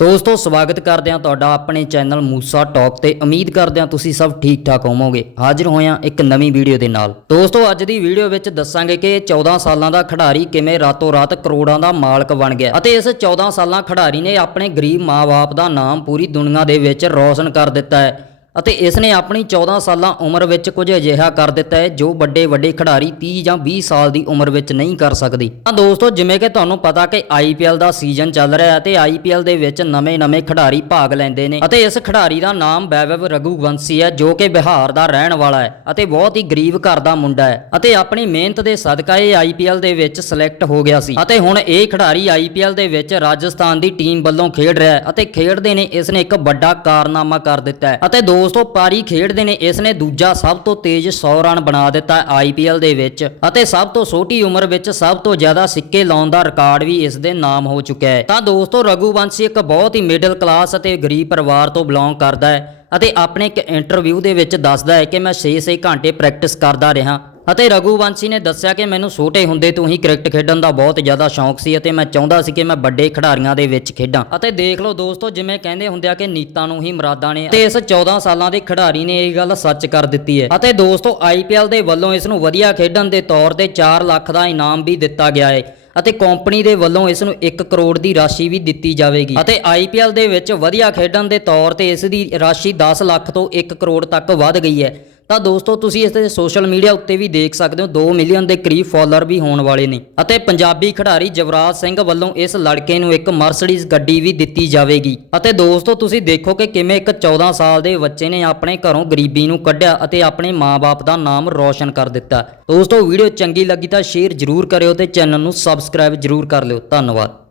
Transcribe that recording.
ਦੋਸਤੋ, ਸਵਾਗਤ ਕਰਦੇ ਹਾਂ ਤੁਹਾਡਾ ਆਪਣੇ ਚੈਨਲ ਮੂਸਾ ਟਾਕ ਤੇ। ਉਮੀਦ ਕਰਦੇ ਹਾਂ ਤੁਸੀਂ ਸਭ ਠੀਕ ਠਾਕ ਹੋਵੋਗੇ। ਹਾਜ਼ਰ ਹੋਇਆ ਇੱਕ ਨਵੀਂ ਵੀਡੀਓ ਦੇ ਨਾਲ। ਦੋਸਤੋ, ਅੱਜ ਦੀ ਵੀਡੀਓ ਵਿੱਚ ਦੱਸਾਂਗੇ ਕਿ 14 ਸਾਲਾਂ ਦਾ ਖਿਡਾਰੀ ਕਿਵੇਂ ਰਾਤੋਂ ਰਾਤ ਕਰੋੜਾਂ ਦਾ ਮਾਲਕ ਬਣ ਗਿਆ ਅਤੇ ਇਸ 14 ਸਾਲਾਂ ਖਿਡਾਰੀ ਨੇ ਆਪਣੇ ਗਰੀਬ ਮਾਪੇ ਦਾ ਨਾਮ ਪੂਰੀ ਦੁਨੀਆ ਦੇ ਵਿੱਚ ਰੌਸ਼ਨ ਕਰ ਦਿੱਤਾ ਹੈ। ਅਤੇ ਇਸ ਨੇ ਆਪਣੀ 14 ਸਾਲਾਂ ਉਮਰ ਵਿੱਚ ਕੁਝ ਅਜਿਹਾ ਕਰ ਦਿੱਤਾ ਹੈ ਜੋ ਵੱਡੇ ਵੱਡੇ ਖਿਡਾਰੀ 30 ਜਾਂ 20 ਸਾਲ ਦੀ ਉਮਰ ਵਿੱਚ ਨਹੀਂ ਕਰ ਸਕਦੀ। ਤਾਂ ਦੋਸਤੋ, ਜਿਵੇਂ ਕਿ ਤੁਹਾਨੂੰ ਪਤਾ ਕਿ ਆਈਪੀਐਲ ਦਾ ਸੀਜ਼ਨ ਚੱਲ ਰਿਹਾ ਹੈ ਤੇ ਆਈਪੀਐਲ ਦੇ ਵਿੱਚ ਨਵੇਂ-ਨਵੇਂ ਖਿਡਾਰੀ ਭਾਗ ਲੈਂਦੇ ਨੇ ਅਤੇ ਇਸ ਖਿਡਾਰੀ ਦਾ ਨਾਮ ਵੈਭਵ ਰਘੁਵੰਸ਼ੀ ਹੈ ਜੋ ਕਿ ਬਿਹਾਰ ਦਾ ਰਹਿਣ ਵਾਲਾ ਹੈ ਅਤੇ ਬਹੁਤ ਹੀ ਗਰੀਬ ਘਰ ਦਾ ਮੁੰਡਾ ਹੈ ਅਤੇ ਆਪਣੀ ਮਿਹਨਤ ਦੇ ਸਦਕਾ ਇਹ ਆਈਪੀਐਲ ਦੇ ਵਿੱਚ ਸਿਲੈਕਟ ਹੋ ਗਿਆ ਸੀ ਅਤੇ ਹੁਣ ਇਹ ਖਿਡਾਰੀ ਆਈਪੀਐਲ ਦੇ ਵਿੱਚ ਰਾਜਸਥਾਨ ਦੀ ਟੀਮ ਵੱਲੋਂ ਖੇਡ ਰਿਹਾ ਹੈ ਅਤੇ ਖੇਡਦੇ ਨੇ ਇਸ ਨੇ ਇੱਕ ਵੱਡਾ ਕਾਰਨਾਮਾ ਕਰ ਦਿੱਤਾ ਹੈ ਅਤੇ ਦੋ ਦੋਸਤੋ ਪਾਰੀ ਖੇਡਦੇ ਨੇ ਇਸ ਨੇ ਦੂਜਾ ਸਭ ਤੋਂ ਤੇਜ਼ 100 ਰਨ ਬਣਾ ਦਿੱਤਾ ਹੈ ਆਈਪੀਐਲ ਦੇ ਵਿੱਚ ਅਤੇ ਸਭ ਤੋਂ ਛੋਟੀ ਉਮਰ ਵਿੱਚ ਸਭ ਤੋਂ ਜ਼ਿਆਦਾ ਸਿੱਕੇ ਲਾਉਣ ਦਾ ਰਿਕਾਰਡ ਵੀ ਇਸ ਦੇ ਨਾਮ ਹੋ ਚੁੱਕਿਆ ਹੈ। ਤਾਂ ਦੋਸਤੋ ਰਘੁਵੰਸ਼ੀ ਇੱਕ ਬਹੁਤ ਹੀ ਮਿਡਲ ਕਲਾਸ ਅਤੇ ਗਰੀਬ ਪਰਿਵਾਰ ਤੋਂ ਬਿਲੋਂਗ ਕਰਦਾ ਹੈ ਅਤੇ ਆਪਣੇ ਇੱਕ ਇੰਟਰਵਿਊ ਦੇ ਵਿੱਚ ਦੱਸਦਾ ਹੈ ਕਿ ਮੈਂ 6-6 ਘੰਟੇ ਪ੍ਰੈਕਟਿਸ ਕਰਦਾ ਰਿਹਾ। ਅਤੇ ਰਘੂਵੰਸੀ ਨੇ ਦੱਸਿਆ ਕਿ ਮੈਨੂੰ ਛੋਟੇ ਹੁੰਦੇ ਤੋਂ ਹੀ ਕ੍ਰਿਕਟ ਖੇਡਣ ਦਾ ਬਹੁਤ ਜ਼ਿਆਦਾ ਸ਼ੌਂਕ ਸੀ ਅਤੇ ਮੈਂ ਚਾਹੁੰਦਾ ਸੀ ਕਿ ਮੈਂ ਵੱਡੇ ਖਿਡਾਰੀਆਂ ਦੇ ਵਿੱਚ ਖੇਡਾਂ। ਅਤੇ ਦੇਖ ਲਓ ਦੋਸਤੋ, ਜਿਵੇਂ ਕਹਿੰਦੇ ਹੁੰਦੇ ਆ ਕਿ ਨੀਤਾਂ ਨੂੰ ਹੀ ਮੁਰਾਦਾਂ ਨੇ ਤੇ ਇਸ 14 ਸਾਲਾਂ ਦੇ ਖਿਡਾਰੀ ਨੇ ਇਹ ਗੱਲ ਸੱਚ ਕਰ ਦਿੱਤੀ ਹੈ। ਅਤੇ ਦੋਸਤੋ ਆਈਪੀਐਲ ਦੇ ਵੱਲੋਂ ਇਸ ਨੂੰ ਵਧੀਆ ਖੇਡਣ ਦੇ ਤੌਰ ਤੇ 4 ਲੱਖ ਦਾ ਇਨਾਮ ਵੀ ਦਿੱਤਾ ਗਿਆ ਹੈ ਅਤੇ ਕੰਪਨੀ ਦੇ ਵੱਲੋਂ ਇਸ ਨੂੰ 1 ਕਰੋੜ ਦੀ ਰਾਸ਼ੀ ਵੀ ਦਿੱਤੀ ਜਾਵੇਗੀ। ਅਤੇ ਆਈਪੀਐਲ ਦੇ ਵਿੱਚ ਵਧੀਆ ਖੇਡਣ ਦੇ ਤੌਰ ਤੇ ਇਸ ਦੀ ਰਾਸ਼ੀ 10 ਲੱਖ ਤੋਂ 1 ਕਰੋੜ ਤੱਕ ਵਧ ਗਈ ਹੈ। ਤਾਂ ਦੋਸਤੋ, ਤੁਸੀਂ ਇਸ ਤੇ ਸੋਸ਼ਲ ਮੀਡੀਆ ਉੱਤੇ ਵੀ ਦੇਖ ਸਕਦੇ ਹੋ 2 ਮਿਲੀਅਨ ਦੇ ਕਰੀਬ ਫਾਲੋਅਰ ਵੀ ਹੋਣ ਵਾਲੇ ਨੇ। ਅਤੇ ਪੰਜਾਬੀ ਖਿਡਾਰੀ ਜਵਰਾਜ ਸਿੰਘ ਵੱਲੋਂ ਇਸ ਲੜਕੇ ਨੂੰ ਇੱਕ ਮਰਸੀਡੀਜ਼ ਗੱਡੀ ਵੀ ਦਿੱਤੀ ਜਾਵੇਗੀ। ਅਤੇ ਦੋਸਤੋ, ਤੁਸੀਂ ਦੇਖੋ ਕਿ ਕਿਵੇਂ ਇੱਕ 14 ਸਾਲ ਦੇ ਬੱਚੇ ਨੇ ਆਪਣੇ ਘਰੋਂ ਗਰੀਬੀ ਨੂੰ ਕੱਢਿਆ ਅਤੇ ਆਪਣੇ ਮਾਪੇ ਦਾ ਨਾਮ ਰੌਸ਼ਨ ਕਰ ਦਿੱਤਾ। ਦੋਸਤੋ, ਵੀਡੀਓ ਚੰਗੀ ਲੱਗੀ ਤਾਂ ਸ਼ੇਅਰ ਜ਼ਰੂਰ ਕਰਿਓ ਤੇ ਚੈਨਲ ਨੂੰ ਸਬਸਕ੍ਰਾਈਬ ਜ਼ਰੂਰ ਕਰ ਲਿਓ। ਧੰਨਵਾਦ।